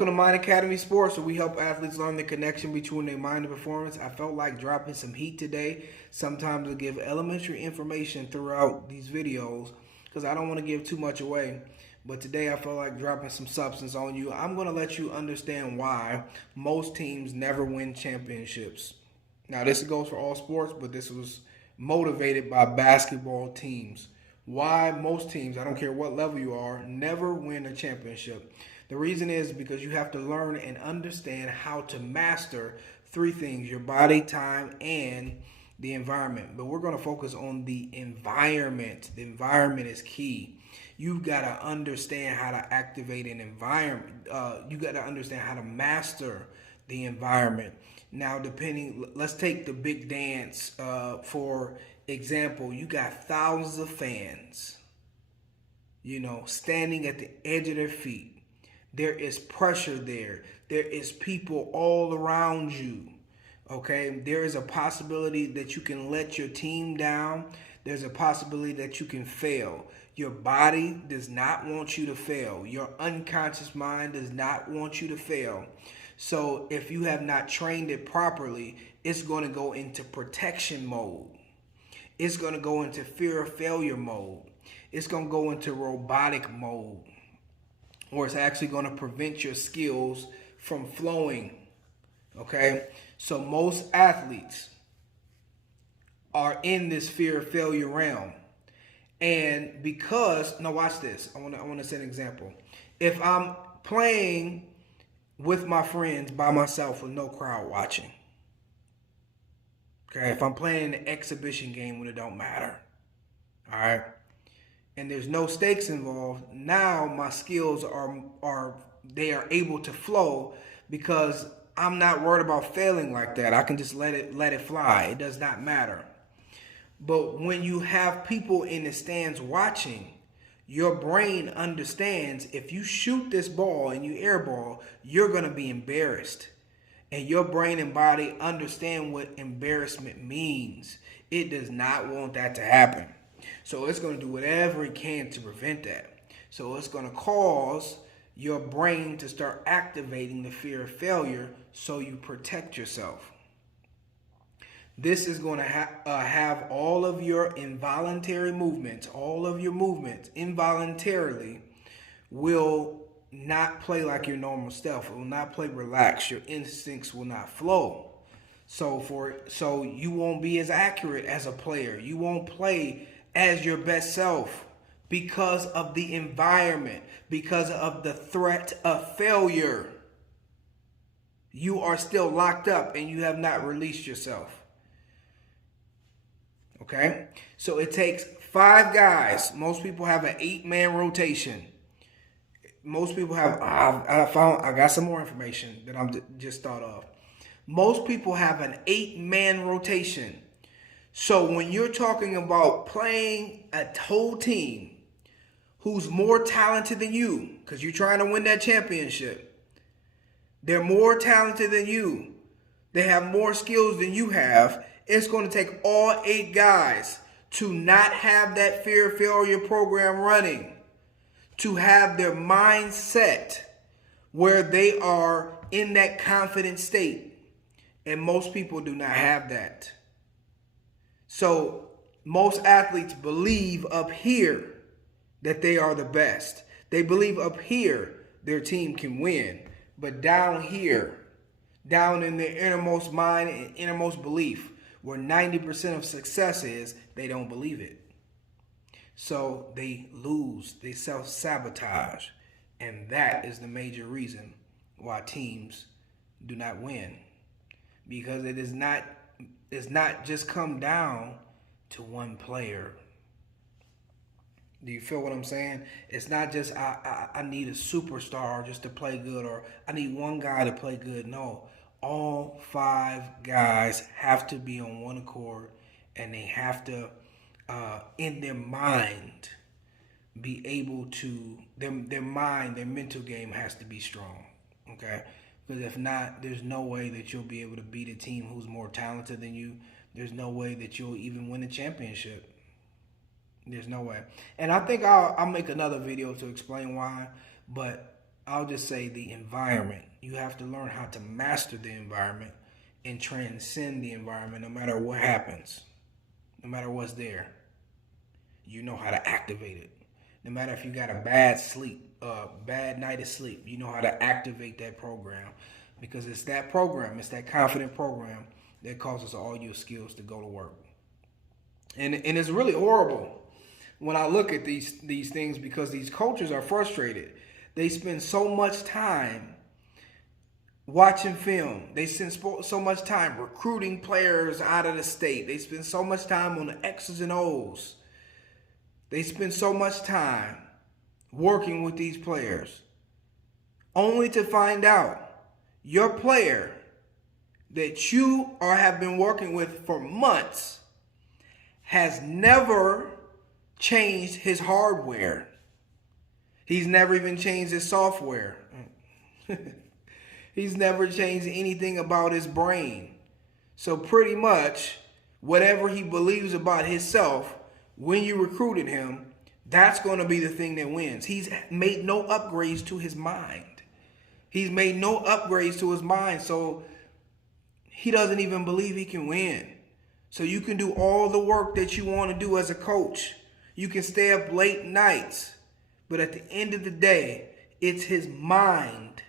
Welcome to Mind Academy Sports, where we help athletes learn the connection between their mind and performance. I felt like dropping some heat today. Sometimes I give elementary information throughout these videos because I don't want to give too much away. But today I felt like dropping some substance on you. I'm going to let you understand why most teams never win championships. Now, this goes for all sports, but this was motivated by basketball teams. Why most teams, I don't care what level you are, never win a championship. The reason is because you have to learn and understand how to master three things: your body, time, and the environment. But we're going to focus on the environment. The environment is key. You've got to understand how to activate an environment. You got to understand how to master the environment. Now, let's take the big dance for example. You got thousands of fans, standing at the edge of their feet. There is pressure there. There is people all around you. Okay, there is a possibility that you can let your team down. There's a possibility that you can fail. Your body does not want you to fail. Your unconscious mind does not want you to fail. So if you have not trained it properly, it's going to go into protection mode. It's going to go into fear of failure mode. It's going to go into robotic mode. Or it's actually going to prevent your skills from flowing. Okay? So most athletes are in this fear of failure realm. And now watch this. I want to set an example. If I'm playing with my friends by myself with no crowd watching. Okay? If I'm playing an exhibition game when it don't matter. All right? And there's no stakes involved, now my skills are able to flow because I'm not worried about failing like that. I can just let it fly. It does not matter. But when you have people in the stands watching, your brain understands if you shoot this ball and you airball, you're going to be embarrassed. And your brain and body understand what embarrassment means. It does not want that to happen. So it's going to do whatever it can to prevent that. So it's going to cause your brain to start activating the fear of failure so you protect yourself. This is going to have all of your involuntary movements, all of your movements involuntarily will not play like your normal self. It will not play relaxed. Your instincts will not flow. So you won't be as accurate as a player. You won't play as your best self because of the environment, because of the threat of failure. You are still locked up and you have not released yourself. Okay? So it takes 5 guys. Most people have an 8-man rotation. Most people have, I got some more information that I'm just thought of. Most people have an 8-man rotation. So when you're talking about playing a whole team who's more talented than you, because you're trying to win that championship, they're more talented than you, they have more skills than you have, it's going to take all 8 guys to not have that fear of failure program running, to have their mindset where they are in that confident state. And most people do not have that. So most athletes believe up here that they are the best. They believe up here their team can win. But down here, down in their innermost mind and innermost belief, where 90% of success is, they don't believe it. So they lose, they self-sabotage. And that is the major reason why teams do not win. Because it's not just come down to one player. Do you feel what I'm saying? It's not just I need a superstar just to play good, or I need one guy to play good. No, all 5 guys have to be on one accord, and they have to, in their mind, be able to, their mental game has to be strong, okay? Because if not, there's no way that you'll be able to beat a team who's more talented than you. There's no way that you'll even win a championship. There's no way. And I think I'll make another video to explain why. But I'll just say the environment. You have to learn how to master the environment and transcend the environment no matter what happens, no matter what's there. You know how to activate it. No matter if you got a bad night of sleep, you know how to activate that program, because it's that program, it's that confident program that causes all your skills to go to work. And it's really horrible when I look at these things, because these coaches are frustrated. They spend so much time watching film. They spend so much time recruiting players out of the state. They spend so much time on the X's and O's. They spend so much time working with these players, only to find out your player that you have been working with for months has never changed his hardware. He's never even changed his software. He's never changed anything about his brain. So pretty much whatever he believes about himself, when you recruited him, that's going to be the thing that wins. He's made no upgrades to his mind. He's made no upgrades to his mind, so he doesn't even believe he can win. So you can do all the work that you want to do as a coach. You can stay up late nights. But at the end of the day, it's his mind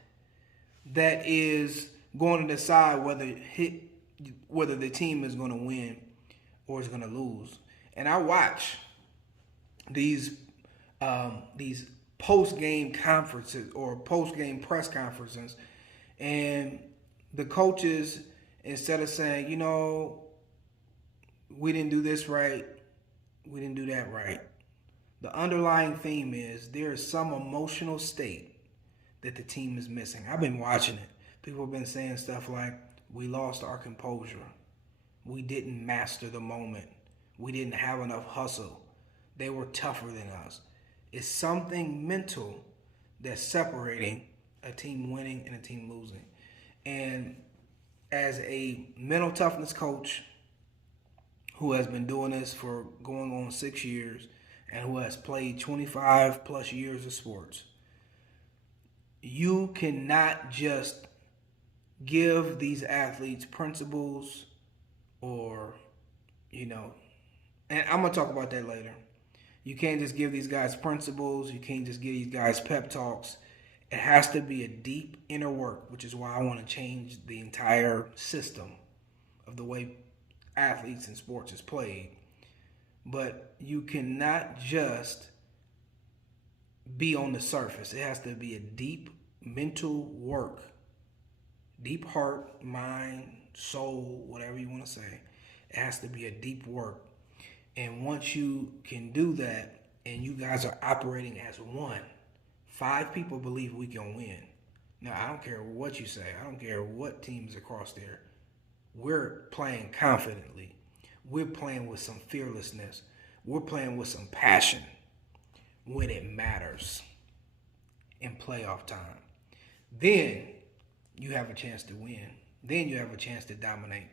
that is going to decide whether the team is going to win or is going to lose. And I watch these post-game conferences or post-game press conferences, and the coaches, instead of saying, we didn't do this right, we didn't do that right, the underlying theme is there is some emotional state that the team is missing. I've been watching it. People have been saying stuff like, we lost our composure. We didn't master the moment. We didn't have enough hustle. They were tougher than us. It's something mental that's separating a team winning and a team losing. And as a mental toughness coach who has been doing this for going on 6 years and who has played 25 plus years of sports, you cannot just give these athletes principles or, and I'm going to talk about that later. You can't just give these guys principles. You can't just give these guys pep talks. It has to be a deep inner work, which is why I want to change the entire system of the way athletes and sports is played. But you cannot just be on the surface. It has to be a deep mental work. Deep heart, mind, soul, whatever you want to say. It has to be a deep work. And once you can do that and you guys are operating as one, 5 people believe we can win. Now, I don't care what you say. I don't care what teams across there. We're playing confidently. We're playing with some fearlessness. We're playing with some passion when it matters in playoff time. Then you have a chance to win. Then you have a chance to dominate.